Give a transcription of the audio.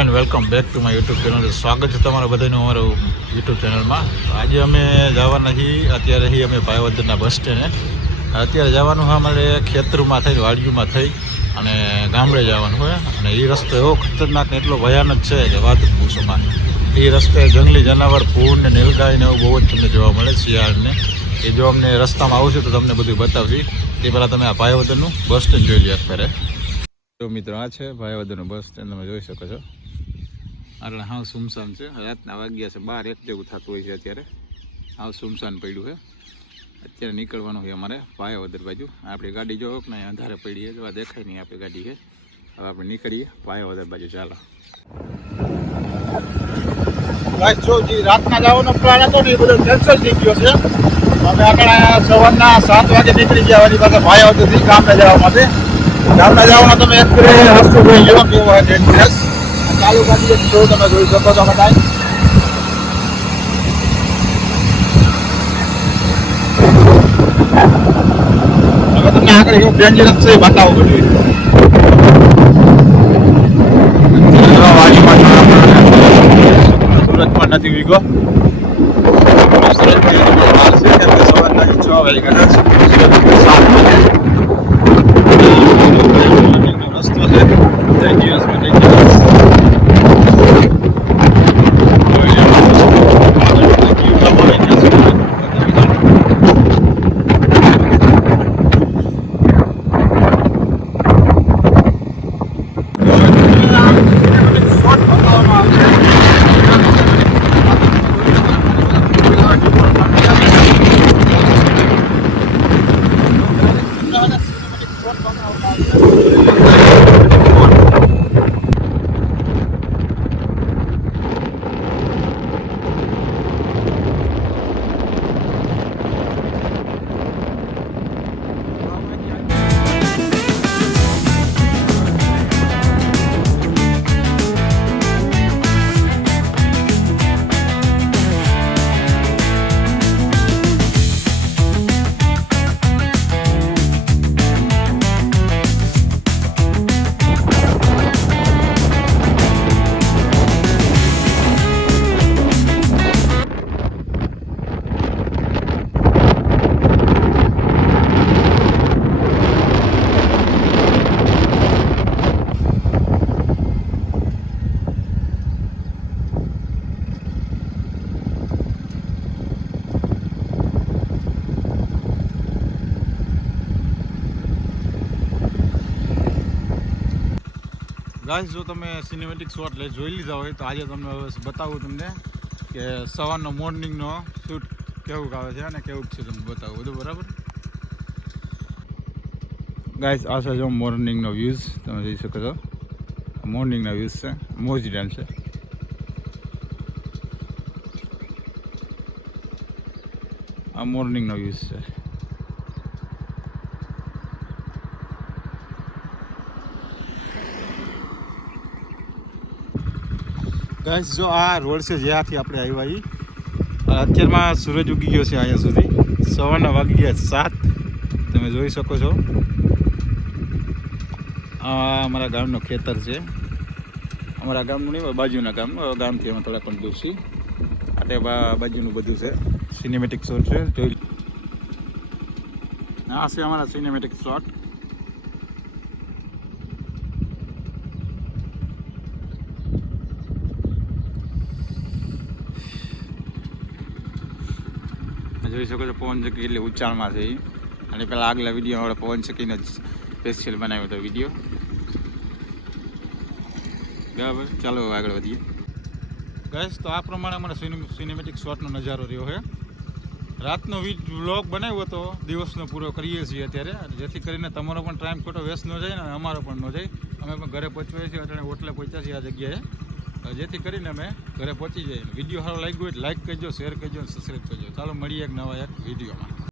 And welcome back to my YouTube channel. સ્વાગત છે તમારા બધાનું અમારું યુટ્યુબ ચેનલમાં. આજે અમે જવાના છીએ, અત્યારે અમે ભાયાવદરના બસ સ્ટેન્ડે. અત્યારે જવાનું હોય અમારે ખેતરમાં થઈ, વાડીઓમાં થઈ અને ગામડે જવાનું હોય. અને એ રસ્તો એવો ખતરનાક ને એટલો ભયાનક છે કે વાત પૂછોમાં. એ રસ્તે જંગલી જનાવર, ફૂડ ને નીલગાય ને એવું બહુ જ તમને જોવા મળે શિયાળને. એ જો અમને રસ્તામાં આવશે તો તમને બધું બતાવશે. એ પહેલાં તમે આ ભાયાવદરનું બસ સ્ટેન્ડ જોઈ લો અત્યારે. તો મિત્રો, આ છે ભાયાવદરનું બસ સ્ટેન્ડ, તમે જોઈ શકો છો. એટલે હાવ સુમસાન છે. રાતના વાગ્યા છે 12-1 જેવું થતું હોય છે અત્યારે. હાવ સુમસાન પડ્યું છે. અત્યારે નીકળવાનું હોય અમારે ભાયાવદર બાજુ. આપણી ગાડી જો ને અંધારે પડી છે, જોવા દેખાય નહીં આપણી ગાડી છે. હવે આપણે નીકળીએ ભાયાવદર બાજુ. ચાલો જો રાતના જવાનો પ્લાન હતો ને એ બધો કેન્સલ થઈ ગયો છે. અમે આગળ સવારના 7 વાગે નીકળી ગયા વળી પાછા ભાયાવદરથી ગામડે જવા માટે. ગામડે જવાનો તમે એક રસ્તો જોઈ લો કેવો હોય ડેન્જરસ. ચાલુ ગાડી જો તમે જોઈ શકો છો બધા. હવે તમને આગળ એવું ડેન્જરસ છે બતાવો બધું. સુરતમાં નથી વીગો. સવારના 6 વાગે કદાચ રસ્તો છે. ગાઈસ, જો તમે સિનેમેટિક શોટ જોઈ લીધા હોય તો આજે તમને બતાવું તમને કે સવારનો મોર્નિંગનો શૂટ કેવું આવે છે અને કેવું છે તમને બતાવું બધું. બરાબર ગાઈસ, આ છે જો મોર્નિંગનો વ્યૂઝ, તમે જોઈ શકો છો. મોર્નિંગના વ્યૂઝ છે, મોજી ડેમ છે. આ મોર્નિંગનો વ્યૂઝ છે. ગાઈસ, જો આ રોડ છે જ્યાંથી આપણે આવ્યા એ અત્યારમાં સૂરજ ઉગી ગયો છે. અહીંયા સુધી સવારના વાગી ગયા 7, તમે જોઈ શકો છો. આ અમારા ગામનો ખેતર છે. અમારા ગામનું નહીં, બાજુના ગામનું. ગામથી અમે થોડા પણ દૂર છીએ. આ બાજુનું બધું છે. સિનેમેટિક શોટ છે, જોઈ. આ છે અમારા સિનેમેટિક શોટ. જોઈ શકો છો પવન ચક્કી એટલે ઊંચાણમાં છે. અને પેલા આગલા વિડીયો આપણે પવન ચક્કીને જ સ્પેશિયલ બનાવ્યો હતો વિડીયો. બરાબર, ચાલો આગળ વધીએ. ગાઈસ, તો આ પ્રમાણે અમારે સિનેમેટિક શોટનો નજારો રહ્યો છે. રાતનો વ્લોગ બનાવ્યો હતો, દિવસનો પૂરો કરીએ છીએ અત્યારે, જેથી કરીને તમારો પણ ટાઈમ ખોટો વેસ્ટ ન જાય અને અમારો પણ ન જાય. અમે પણ ઘરે પહોંચીએ છીએ, એટલે હોટલે પહોંચ્યા છીએ આ જગ્યાએ, જેથી કરીને અમે ઘરે પહોંચી જઈએ. વિડીયો સારો લાગ્યો હોય લાઈક કરજો, શેર કરજો અને સબસ્ક્રાઈબ કરજો. ચાલો મળીએ એક નવા એક વિડીયોમાં.